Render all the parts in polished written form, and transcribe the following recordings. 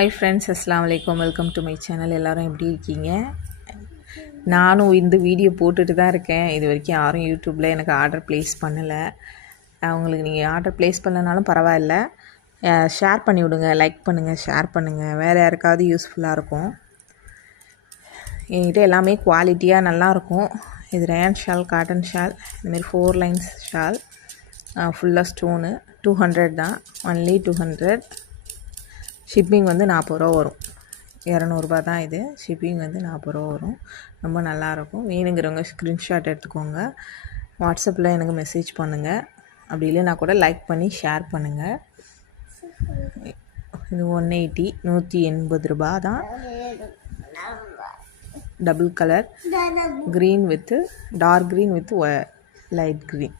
Hi friends, அஸ்ஸலாமு அலைக்கும். Welcome to my channel. எல்லோரும் எப்படி இருக்கீங்க? நானும் இந்த வீடியோ போட்டுட்டு தான் இருக்கேன். இது வரைக்கும் யாரும் யூடியூப்பில் எனக்கு ஆர்டர் ப்ளேஸ் பண்ணலை. அவங்களுக்கு நீங்கள் ஆர்டர் ப்ளேஸ் பண்ணலனாலும் பரவாயில்ல, ஷேர் பண்ணி விடுங்க, லைக் பண்ணுங்கள், ஷேர் பண்ணுங்கள். வேறு யாருக்காவது யூஸ்ஃபுல்லாக இருக்கும். என்கிட்ட எல்லாமே குவாலிட்டியாக நல்லாயிருக்கும். இது ரேன் ஷால், காட்டன் ஷால், இதுமாரி 4 லைன்ஸ் ஷால், ஃபுல்லாக ஸ்டோனு. 200 தான், ஒன்லி 200. ஷிப்பிங் வந்து 40 ரூபா வரும். 200 தான் இது. ஷிப்பிங் வந்து 40 ரூபா வரும். ரொம்ப நல்லாயிருக்கும். வேணுங்கிறவங்க ஸ்க்ரீன்ஷாட் எடுத்துக்கோங்க. வாட்ஸ்அப்பில் எனக்கு மெசேஜ் பண்ணுங்கள். அப்படி இல்லைனா கூட லைக் பண்ணி ஷேர் பண்ணுங்கள். இது 180, 180 ரூபா தான். Double colour, green with dark green with light green.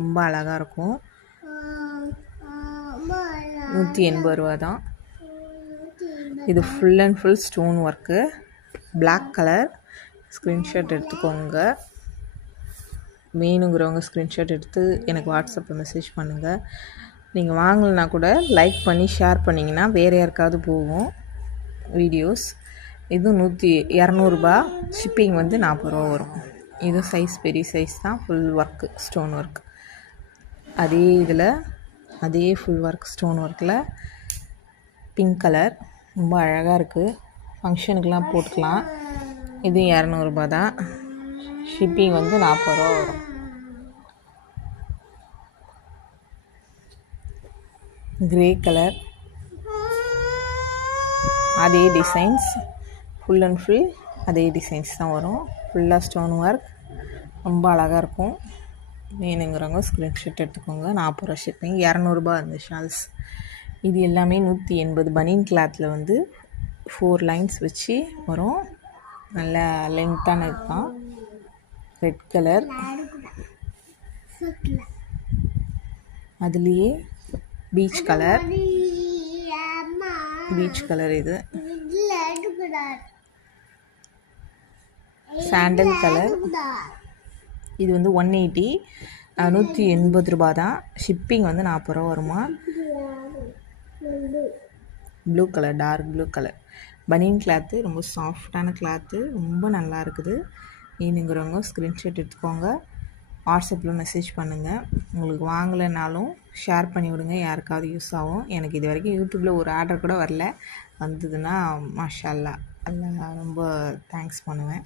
ரொம்ப அழகாக இருக்கும். 180 ரூபா தான். இது full and full stone work, black colour. Screenshot எடுத்துக்கோங்க. வேணுங்கிறவங்க ஸ்க்ரீன்ஷாட் எடுத்து எனக்கு வாட்ஸ்அப்பில் மெசேஜ் பண்ணுங்கள். நீங்கள் வாங்கலைன்னா கூட லைக் பண்ணி ஷேர் பண்ணிங்கன்னா வேறு யாருக்காவது போகும் வீடியோஸ். இது 200 ரூபா. ஷிப்பிங் வந்து 40 ரூபா வரும். இது சைஸ் பெரிய சைஸ் தான். Full work, stone work. அதே இதில் அதே ஃபுல் ஒர்க் ஸ்டோன் ஒர்க்கில் பிங்க் கலர் ரொம்ப அழகாக இருக்குது. ஃபங்க்ஷனுக்கெலாம் போட்டுக்கலாம். இது 200 ரூபா தான். ஷிப்பிங் வந்து 40 ரூபா வரும். கிரே கலர், அதே டிசைன்ஸ், ஃபுல் அண்ட் ஃபுல் அதே டிசைன்ஸ் தான் வரும். ஃபுல்லாக ஸ்டோன் ஒர்க், ரொம்ப அழகாக இருக்கும். வேணுங்கிறவங்க ஸ்க்ரீன்ஷாட் எடுத்துக்கோங்க. 40 ரூபா ஷிப்பிங். 200 ரூபா அந்த ஷால்ஸ். இது எல்லாமே 180 பனியன் கிளாத்தில் வந்து 4 லைன்ஸ் வச்சு வரும். நல்ல லென்த்தானது தான். ரெட் கலர், அதுலேயே பீச் கலர். இது சாண்டல் கலர். இது வந்து 180, 180 ரூபா தான். ஷிப்பிங் வந்து 40 ரூபா வருமா. Blue colour, dark blue colour. பனியன் கிளாத்து, ரொம்ப சாஃப்டான கிளாத்து, ரொம்ப நல்லா இருக்குது. வேணுங்கிறவங்க ஸ்க்ரீன்ஷாட் எடுத்துக்கோங்க. வாட்ஸ்அப்பில் மெசேஜ் பண்ணுங்கள். உங்களுக்கு வாங்கலைனாலும் ஷேர் பண்ணி விடுங்க, யாருக்காவது யூஸ் ஆகும். எனக்கு இது வரைக்கும் யூடியூப்பில் ஒரு ஆர்டர் கூட வரல. வந்ததுன்னா மாஷா அல்லாஹ், ரொம்ப தேங்க்ஸ் பண்ணுவேன்.